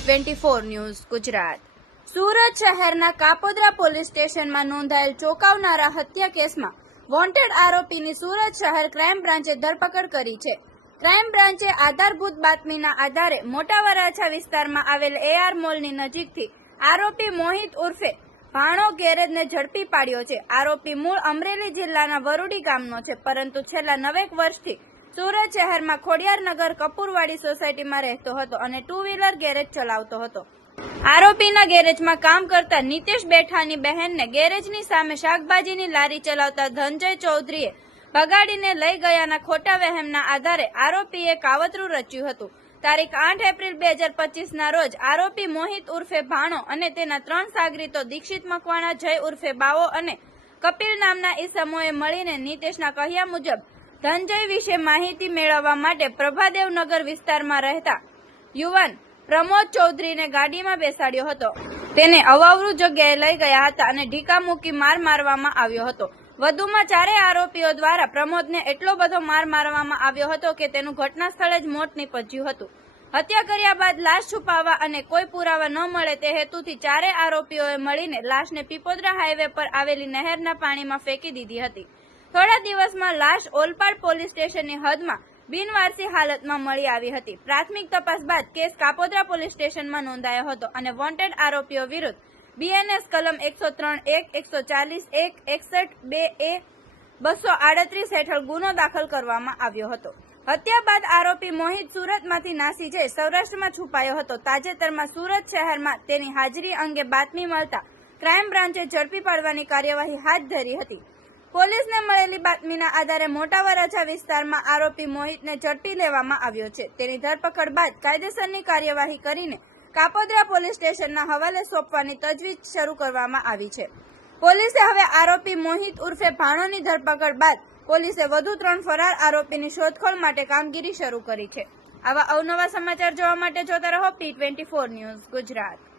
P24 news Gujarat. Surat શહેરના Kapodra police સ્ટેશનમાં નોંધાયેલ ચોંકાવનારા હત્યા કેસમાં વોન્ટેડ આરોપીની સુરત શહેર ક્રાઇમ બ્રાન્ચે ધરપકડ કરી છે। ક્રાઇમ બ્રાન્ચે આધારભૂત બાતમીના આધારે મોટા વરાછા વિસ્તારમાં આવેલ AR મોલની નજીકથી આરોપી મોહિત ઉર્ફે ભાણો ગેરેજને ઝડપી પાડ્યો છે। આરોપી મૂળ અમરેલી જિલ્લાના વરુડી ગામનો છે, પરંતુ છેલ્લા 9 વર્ષથી સુરત શહેરમાં ખોડિયારનગર કપૂરવાડી સોસાયટીમાં રહેતો હતો અને 2 વ્હીલર ગેરેજ ચલાવતો હતો। આરોપીના ગેરેજમાં કામ કરતા નીતેશ બેઠાની બહેનને ગેરેજની સામે શાકભાજીની લારી ચલાવતા ધનંજય ચૌધરીએ ભગાડીને લઈ ગયાના ખોટા વહેમના આધારે આરોપીએ કાવતરું રચ્યું હતું। તારીખ 8 એપ્રિલ 2025ના રોજ આરોપી મોહિત ઉર્ફે ભાણો અને તેના 3 સાગરીતો દીક્ષિત મકવાણા, જય ઉર્ફે બાવો અને કપિલ નામના ઈસમોએ મળીને નીતેશના કહ્યા મુજબ ધનંજય વિશે માહિતી મેળવવા માટે પ્રભાદેવનગર વિસ્તારમાં રહેતા યુવાન પ્રમોદ ચૌધરીને ગાડીમાં બેસાડ્યો હતો। તેને અવાવરૂ જગ્યાએ લઈ ગયા હતા અને ઢીકા મૂકી માર મારવામાં આવ્યો હતો। વધુમાં ચારેય આરોપીઓ દ્વારા પ્રમોદને એટલો બધો માર મારવામાં આવ્યો હતો કે તેનું ઘટના સ્થળે જ મોત નીપજ્યું હતું। હત્યા કર્યા બાદ લાશ છુપાવવા અને કોઈ પુરાવા ન મળે તે હેતુથી ચારેય આરોપીઓએ મળીને લાશને પીપોદરા હાઈવે પર આવેલી નહેરના પાણીમાં ફેંકી દીધી હતી। થોડા દિવસમાં લાશ ઓલપાડ પોલીસ સ્ટેશનની હદમાં બિનવારસી હાલતમાં મળી આવી હતી। પ્રાથમિક તપાસ બાદ કેસ કાપોદ્રા પોલીસ સ્ટેશનમાં નોંધાયો હતો અને વોન્ટેડ આરોપીઓ વિરુદ્ધ BNS કલમ 103(1), 140(1), 61(2)A, 238 હેઠળ ગુનો દાખલ કરવામાં આવ્યો હતો। હત્યા બાદ આરોપી મોહિત સુરતમાંથી નાસી જઈ સૌરાષ્ટ્રમાં છુપાયો હતો। તાજેતરમાં સુરત શહેરમાં તેની હાજરી અંગે બાતમી મળતા ક્રાઇમ બ્રાન્ચે ઝડપી પાડવાની કાર્યવાહી હાથ ધરી હતી। પોલીસને મળેલી બાતમીના આધારે મોટા વરાછા વિસ્તારમાં આરોપી મોહિતને ઝડપી લેવામાં આવ્યો છે। તેની ધરપકડ બાદ કાયદેસરની કાર્યવાહી કરીને કાપોદ્રા પોલીસ સ્ટેશનના હવાલે સોંપવાની તજવીજ શરૂ કરવામાં આવી છે। પોલીસે હવે આરોપી મોહિત ઉર્ફે ભાણોની ધરપકડ બાદ પોલીસે વધુ 3 ફરાર આરોપીની શોધખોળ માટે કામગીરી શરૂ કરી છે। આવા અવનવા સમાચાર જોવા માટે જોતા રહો P24 ન્યૂઝ ગુજરાત।